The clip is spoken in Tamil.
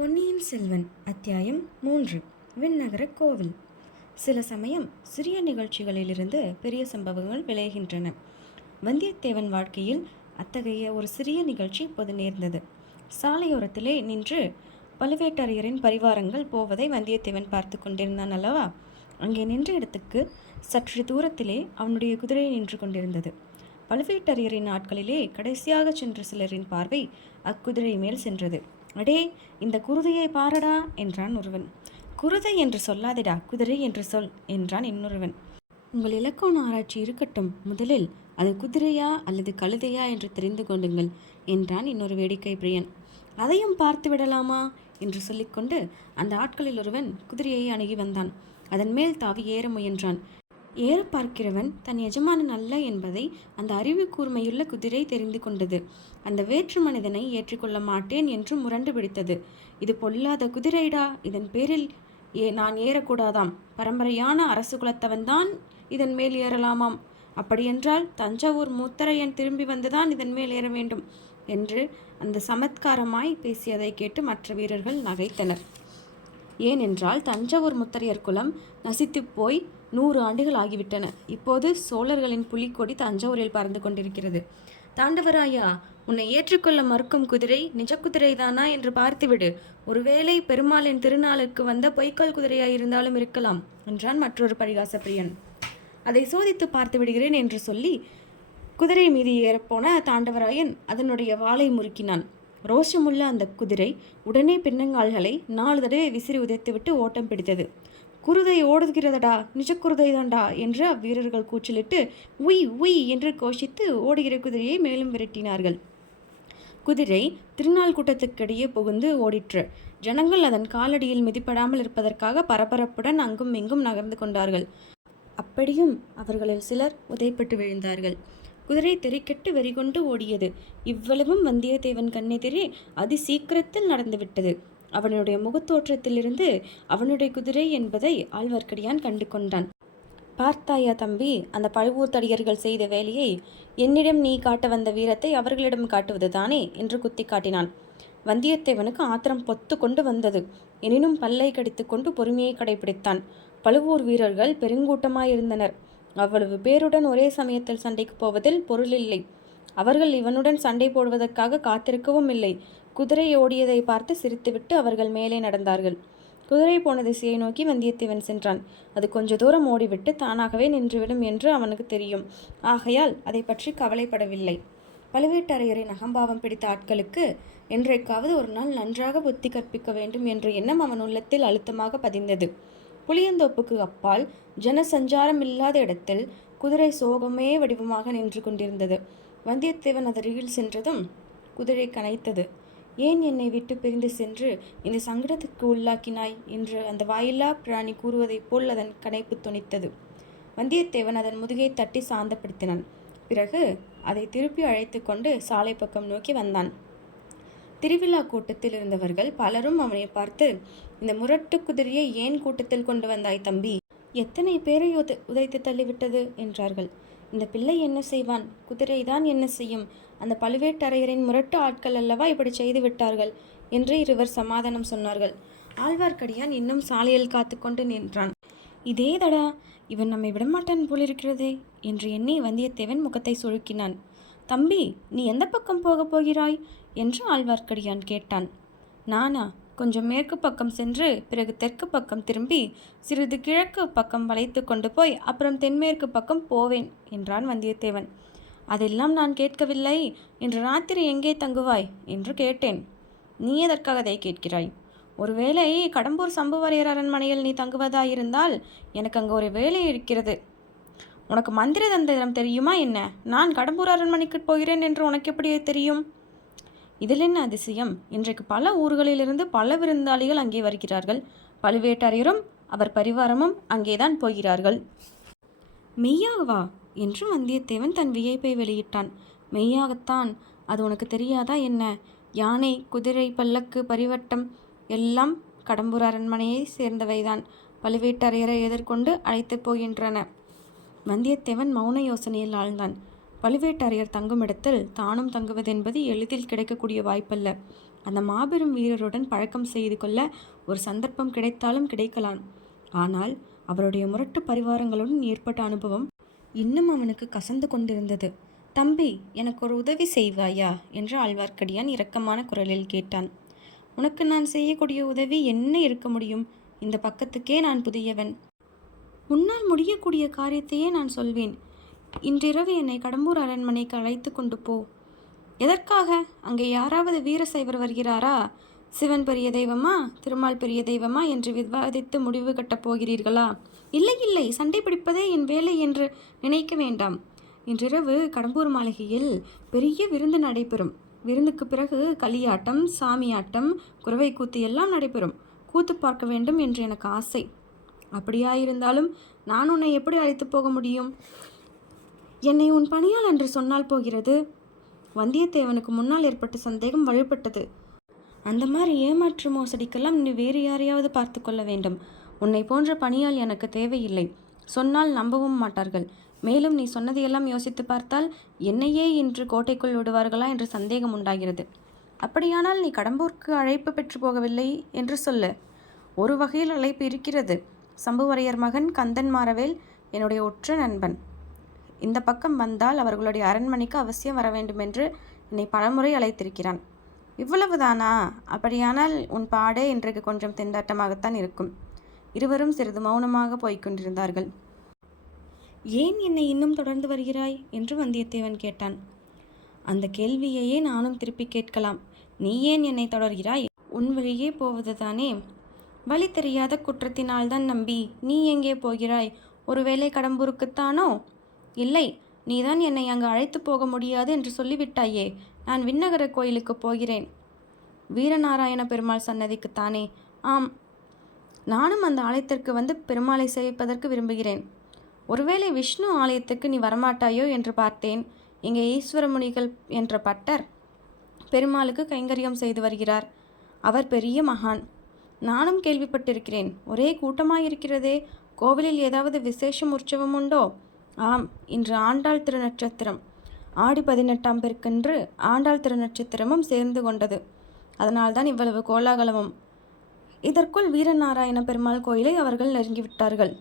பொன்னியின் செல்வன் அத்தியாயம் மூன்று விண்ணகர கோவில். சில சமயம் சிறிய நிகழ்ச்சிகளிலிருந்து பெரிய சம்பவங்கள் விளைகின்றன. வந்தியத்தேவன் வாழ்க்கையில் அத்தகைய ஒரு சிறிய நிகழ்ச்சி இப்போது நேர்ந்தது. சாலையோரத்திலே நின்று பழுவேட்டரையரின் பரிவாரங்கள் போவதை வந்தியத்தேவன் பார்த்து கொண்டிருந்தான் அல்லவா? அங்கே நின்ற இடத்துக்கு சற்று தூரத்திலே அவனுடைய குதிரை நின்று கொண்டிருந்தது. பழுவேட்டரையரின் நாட்களிலே கடைசியாக சென்ற சிலரின் பார்வை அக்குதிரை மேல் சென்றது. அடே இந்த குருதையை பாரடா என்றான் ஒருவன். குருதை என்று சொல்லாதடா குதிரை என்று சொல் என்றான் இன்னொருவன். உங்கள் இலக்கோண ஆராய்ச்சி இருக்கட்டும் முதலில் அது குதிரையா அல்லது கழுதையா என்று தெரிந்து கொள்ளுங்கள் என்றான் இன்னொரு வேடிக்கை பிரியன். அதையும் பார்த்து விடலாமா? என்று சொல்லிக்கொண்டு அந்த ஆட்களில் ஒருவன் குதிரையை அணுகி வந்தான். அதன் மேல் தாவி ஏற முயன்றான். ஏற பார்க்கிறவன் தன் எஜமானன் அல்ல என்பதை அந்த அறிவு கூர்மையுள்ள குதிரை தெரிந்து கொண்டது. அந்த வேற்று மனிதனை ஏற்றுக்கொள்ள மாட்டேன் என்று முரண்டு பிடித்தது. இது பொல்லாத குதிரைடா இதன் பேரில் ஏ நான் ஏறக்கூடாதாம். பரம்பரையான அரசு குலத்தவன்தான் இதன் மேல் ஏறலாமாம். அப்படியென்றால் தஞ்சாவூர் மூத்தரையன் திரும்பி வந்துதான் இதன் மேல் ஏற வேண்டும் என்று அந்த சமத்காரமாய் பேசியதை கேட்டு மற்ற வீரர்கள் நகைத்தனர். ஏனென்றால் தஞ்சாவூர் முத்தரையர் குலம் நசித்துப் போய் நூறு ஆண்டுகள் ஆகிவிட்டன. இப்போது சோழர்களின் புலிக்கொடி தஞ்சாவூரில் பறந்து கொண்டிருக்கிறது. தாண்டவராயா உன்னை ஏற்றுக்கொள்ள மறுக்கும் குதிரை நிஜ குதிரைதானா என்று பார்த்துவிடு. ஒருவேளை பெருமாளின் திருநாளுக்கு வந்த பொய்க்கால் குதிரையாய் இருந்தாலும் இருக்கலாம் என்றான் மற்றொரு பரிகாச பிரியன் அதை சோதித்து பார்த்து விடுகிறேன் என்று சொல்லி குதிரை மீது ஏறப்போன தாண்டவராயன் அதனுடைய வாளை முறுக்கினான். ரோஷமுள்ள அந்த குதிரை உடனே பின்னங்கால்களை நாலு தடவை விசிறி உதைத்துவிட்டு ஓட்டம் பிடித்தது. குருதை ஓடுகிறதடா நிஜக்குருதை தாண்டா என்று அவ்வீரர்கள் கூச்சலிட்டு உய் உய் என்று கோஷித்து ஓடுகிற குதிரையை மேலும் விரட்டினார்கள். குதிரை திருநாள் கூட்டத்துக்கிடையே புகுந்து ஓடிற்று. ஜனங்கள் அதன் காலடியில் மிதிப்படாமல் இருப்பதற்காக பரபரப்புடன் அங்கும் இங்கும் நகர்ந்து கொண்டார்கள். அப்படியும் அவர்களில் சிலர் உதைப்பட்டு விழுந்தார்கள். குதிரை தெறிக்கெட்டு வெறிகொண்டு ஓடியது. இவ்வளவும் வந்தியத்தேவன் கண்ணெதிரே அதி சீக்கிரத்தில் நடந்துவிட்டது. அவனுடைய முகத்தோற்றத்திலிருந்து அவனுடைய குதிரை என்பதை ஆழ்வார்க்கடியான் கண்டு கொண்டான் பார்த்தாயா தம்பி அந்த பழுவூர் தடியர்கள் செய்த வேலையை என்னிடம் நீ காட்ட வந்த வீரத்தை அவர்களிடம் காட்டுவது தானே? என்று குத்தி காட்டினான். வந்தியத்தேவனுக்கு ஆத்திரம் பொத்து கொண்டு வந்தது. எனினும் பல்லை கடித்துக்கொண்டு பொறுமையை கடைபிடித்தான். பழுவூர் வீரர்கள் பெருங்கூட்டமாயிருந்தனர். அவ்வளவு பேருடன் ஒரே சமயத்தில் சண்டைக்கு போவதில் பொருள் இல்லை அவர்கள் இவனுடன் சண்டை போடுவதற்காக காத்திருக்கவும் இல்லை. குதிரை ஓடியதை பார்த்து சிரித்துவிட்டு அவர்கள் மேலே நடந்தார்கள். குதிரை போன திசையை நோக்கி வந்தியத்தேவன் சென்றான். அது கொஞ்ச தூரம் ஓடிவிட்டு தானாகவே நின்றுவிடும் என்று அவனுக்கு தெரியும். ஆகையால் அதை பற்றி கவலைப்படவில்லை. பழுவேட்டரையரின் அகம்பாவம் பிடித்த ஆட்களுக்கு என்றைக்காவது ஒரு நாள் நன்றாக புத்தி கற்பிக்க வேண்டும் என்ற எண்ணம் அவன் உள்ளத்தில் அழுத்தமாக பதிந்தது. புளியந்தோப்புக்கு அப்பால் ஜனசஞ்சாரம் இல்லாத இடத்தில் குதிரை சோகமே வடிவமாக நின்று கொண்டிருந்தது. வந்தியத்தேவன் அதருகில் சென்றதும் குதிரை கனைத்தது. ஏன் என்னை விட்டு பிரிந்து சென்று இந்த சங்கடத்துக்கு உள்ளாக்கினாய்? என்று அந்த வாயில்லா பிராணி கூறுவதைப் போல் அதன் கனைப்பு துணித்தது வந்தியத்தேவன் அதன் முதுகை தட்டி சாந்தப்படுத்தினான். பிறகு அதை திருப்பி அழைத்து கொண்டு சாலை பக்கம் நோக்கி வந்தான். திருவிழா கூட்டத்தில் இருந்தவர்கள் பலரும் அவனை பார்த்து இந்த முரட்டு குதிரையை ஏன் கூட்டத்தில் கொண்டு வந்தாய் தம்பி? எத்தனை பேரை உதைத்து தள்ளிவிட்டது? என்றார்கள். இந்த பிள்ளை என்ன செய்வான்? குதிரைதான் என்ன செய்யும்? அந்த பழுவேட்டரையரின் முரட்டு ஆட்கள் அல்லவா இப்படி செய்து விட்டார்கள்? என்று இருவர் சமாதானம் சொன்னார்கள். ஆழ்வார்க்கடியான் இன்னும் சாலையில் காத்து கொண்டு நின்றான். இதே தடா இவன் நம்மை விடமாட்டான் போலிருக்கிறதே என்று எண்ணி வந்தியத்தேவன் முகத்தை சுழுக்கினான் தம்பி நீ எந்த பக்கம் போகப் போகிறாய்? என்று ஆழ்வார்க்கடியான் கேட்டான். நானா கொஞ்சம் மேற்கு பக்கம் சென்று பிறகு தெற்கு பக்கம் திரும்பி சிறிது கிழக்கு பக்கம் வளைத்து கொண்டு போய் அப்புறம் தென்மேற்கு பக்கம் போவேன் என்றான் வந்தியத்தேவன். அதெல்லாம் நான் கேட்கவில்லை. இன்று ராத்திரி எங்கே தங்குவாய்? என்று கேட்டேன். நீ எதற்காக அதை கேட்கிறாய்? ஒருவேளை கடம்பூர் சம்புவரையர் அரண்மனையில் நீ தங்குவதாயிருந்தால் எனக்கு அங்கே ஒரு வேலை இருக்கிறது. உனக்கு மந்திர தந்திரம் தெரியுமா என்ன? நான் கடம்பூர் அரண்மனைக்கு போகிறேன் என்று உனக்கு எப்படி தெரியும்? இதில் என்ன அதிசயம்? இன்றைக்கு பல ஊர்களிலிருந்து பல விருந்தாளிகள் அங்கே வருகிறார்கள். பழுவேட்டரையரும் அவர் பரிவாரமும் அங்கேதான் போகிறார்கள். மெய்யாகவா என்று வந்தியத்தேவன் தன் வியப்பை வெளியிட்டான். மெய்யாகத்தான் அது உனக்கு தெரியாதா என்ன? யானை குதிரை பல்லக்கு பரிவட்டம் எல்லாம் கடம்பூர் அரண்மனையை சேர்ந்தவைதான். பழுவேட்டரையரை எதிர்கொண்டு அழைத்து போகின்றன. வந்தியத்தேவன் மௌன யோசனையில் ஆழ்ந்தான். பழுவேட்டரையர் தங்கும் இடத்தில் தானும் தங்குவதென்பது எளிதில் கிடைக்கக்கூடிய வாய்ப்பல்ல. அந்த மாபெரும் வீரருடன் பழக்கம் செய்து கொள்ள ஒரு சந்தர்ப்பம் கிடைத்தாலும் கிடைக்கலாம். ஆனால் அவருடைய முரட்டு பரிவாரங்களுடன் ஏற்பட்ட அனுபவம் இன்னும் அவனுக்கு கசந்து கொண்டிருந்தது. தம்பி எனக்கு ஒரு உதவி செய்வாயா? என்று ஆழ்வார்க்கடியான் இரக்கமான குரலில் கேட்டான். உனக்கு நான் செய்யக்கூடிய உதவி என்ன இருக்க முடியும்? இந்த பக்கத்துக்கே நான் புதியவன். உன்னால் முடியக்கூடிய காரியத்தையே நான் சொல்வேன். இன்றிரவு என்னை கடம்பூர் அரண்மனைக்கு அழைத்து கொண்டு போ. எதற்காக? அங்கே யாராவது வீரசைவர் வருகிறாரா? சிவன் பெரிய தெய்வமா திருமால் பெரிய தெய்வமா என்று விவாதித்து முடிவு கட்டப் போகிறீர்களா? இல்லை இல்லை சண்டை பிடிப்பதே என் வேலை என்று நினைக்க வேண்டாம். இன்றிரவு கடம்பூர் மாளிகையில் பெரிய விருந்து நடைபெறும். விருந்துக்கு பிறகு களியாட்டம் சாமியாட்டம் குறவை கூத்து எல்லாம் நடைபெறும். கூத்து பார்க்க வேண்டும் என்று எனக்கு ஆசை. அப்படியாயிருந்தாலும் நான் உன்னை எப்படி அழைத்து போக முடியும்? என்னை உன் பணியால் என்று சொன்னால் போகிறது. வந்தியத்தேவனுக்கு முன்னால் ஏற்பட்ட சந்தேகம் வலுப்பட்டது. அந்த மாதிரி ஏமாற்று மோசடிக்கெல்லாம் நீ வேறு யாரையாவது பார்த்து கொள்ள வேண்டும். உன்னை போன்ற பணியால் எனக்கு தேவையில்லை. சொன்னால் நம்பவும் மாட்டார்கள். மேலும் நீ சொன்னதையெல்லாம் யோசித்து பார்த்தால் என்னையே இன்று கோட்டைக்குள் விடுவார்களா என்று சந்தேகம் உண்டாகிறது. அப்படியானால் நீ கடம்பூருக்கு அழைப்பு பெற்று போகவில்லை என்று சொல்லு. ஒரு வகையில் அழைப்பு இருக்கிறது. சம்புவரையர் மகன் கந்தன் மாறவேல் என்னுடைய உற்ற நண்பன். இந்த பக்கம் வந்தால் அவர்களுடைய அரண்மனைக்கு அவசியம் வர வேண்டும் என்று என்னை பலமுறை அழைத்திருக்கிறான். இவ்வளவுதானா? அப்படியானால் உன் பாடே இன்றைக்கு கொஞ்சம் திண்டாட்டமாகத்தான் இருக்கும். இருவரும் சிறிது மௌனமாக போய்க் கொண்டிருந்தார்கள். ஏன் என்னை இன்னும் தொடர்ந்து வருகிறாய்? என்று வந்தியத்தேவன் கேட்டான். அந்த கேள்வியையே நானும் திருப்பி கேட்கலாம். நீ ஏன் என்னை தொடர்கிறாய்? உன் வழியே போவதுதானே? வழி தெரியாத குற்றத்தினால்தான் நம்பி நீ எங்கே போகிறாய்? ஒருவேளை கடம்பூருக்குத்தானோ? இல்லை நீதான் என்னை அங்கு அழைத்து போக முடியாது என்று சொல்லிவிட்டாயே. நான் விண்ணகர கோயிலுக்கு போகிறேன். வீரநாராயண பெருமாள் சன்னதிக்குத்தானே ஆம். நானும் அந்த ஆலயத்திற்கு வந்து பெருமாளை சேவிப்பதற்கு விரும்புகிறேன். ஒருவேளை விஷ்ணு ஆலயத்துக்கு நீ வரமாட்டாயோ என்று பார்த்தேன். இங்கே ஈஸ்வரமுனிகள் என்ற பட்டர் பெருமாளுக்கு கைங்கரியம் செய்து வருகிறார். அவர் பெரிய மகான். நானும் கேள்விப்பட்டிருக்கிறேன். ஒரே கூட்டமாயிருக்கிறதே. கோவிலில் ஏதாவது விசேஷம் உற்சவம் உண்டோ? ஆம் இன்று ஆண்டாள் திருநட்சத்திரம். ஆடி பதினெட்டாம் பெருக்கன்று ஆண்டாள் திருநட்சத்திரமும் சேர்ந்து கொண்டது. அதனால்தான் இவ்வளவு கோலாகலமும். இதற்குள் வீரநாராயண பெருமாள் கோயிலை அவர்கள் நெருங்கிவிட்டார்கள்